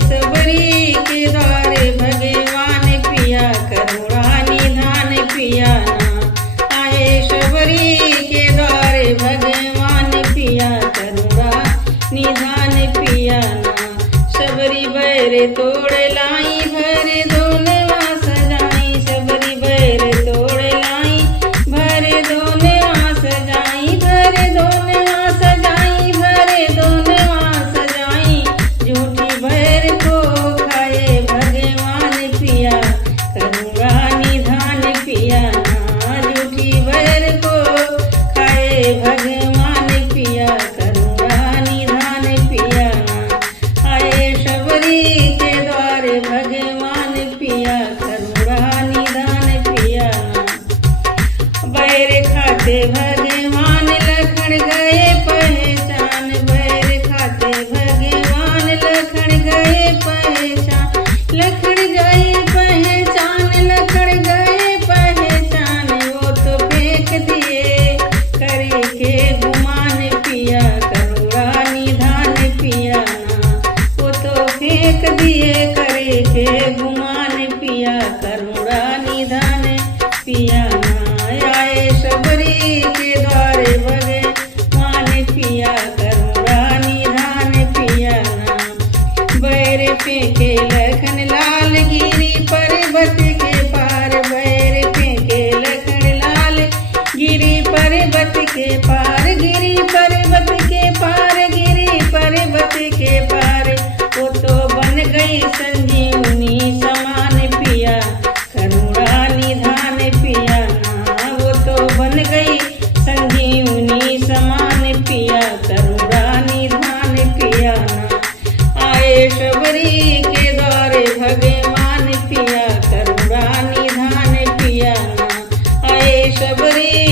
सबरी के द्वारे भगवान पिया करुणा निधान पिया ना। आए सबरी के द्वारे भगवान पिया करुणा निधान पिया ना। सबरी बैर तोड़ लाई भर दोनवा सजाई, सबरी बैर तोड़ लाई भर दोनवा सजाई, भर दोनवा सजाई, भर दोनवा सजाई। झूठी बैर को खाए भगवान पिया करुणा निधान पिया ना। झूठी बैर को खाए भगवान पिया करुणा निधान पिया ना। आए सबरी के द्वारे भगवान पिया करुणा निधान पिया ना। बैर खाते भगवान लखन गए पहचान, बैर खाते भगवान लखन गए पहचान, लखन गए पहचान, लखन गए पहचान। वो तो फेंक दिए करके गुमान पिया करुणा निधान पिया ना। वो तो फेंक दिए करके गुमान पिया करुणा निधान पिया ना। आए सबरी के द्वारे भगवान पिया करुणा निधान पिया ना। बैर फेंके लखन लाल गिरी पर्वत के पार, बैर फेंके लखन लाल गिरी पर्वत के पार, गिरी पर्वत के पार, गिरी पर्वत के पार। वो तो बन गई संजीवनी समान पिया करुणा निधान पिया ना। वो तो बन गई संजीवनी समान पिया करुणा निधान पिया ना। आए सबरी के द्वारे भगवान पिया करुणा निधान पिया ना। आए सबरी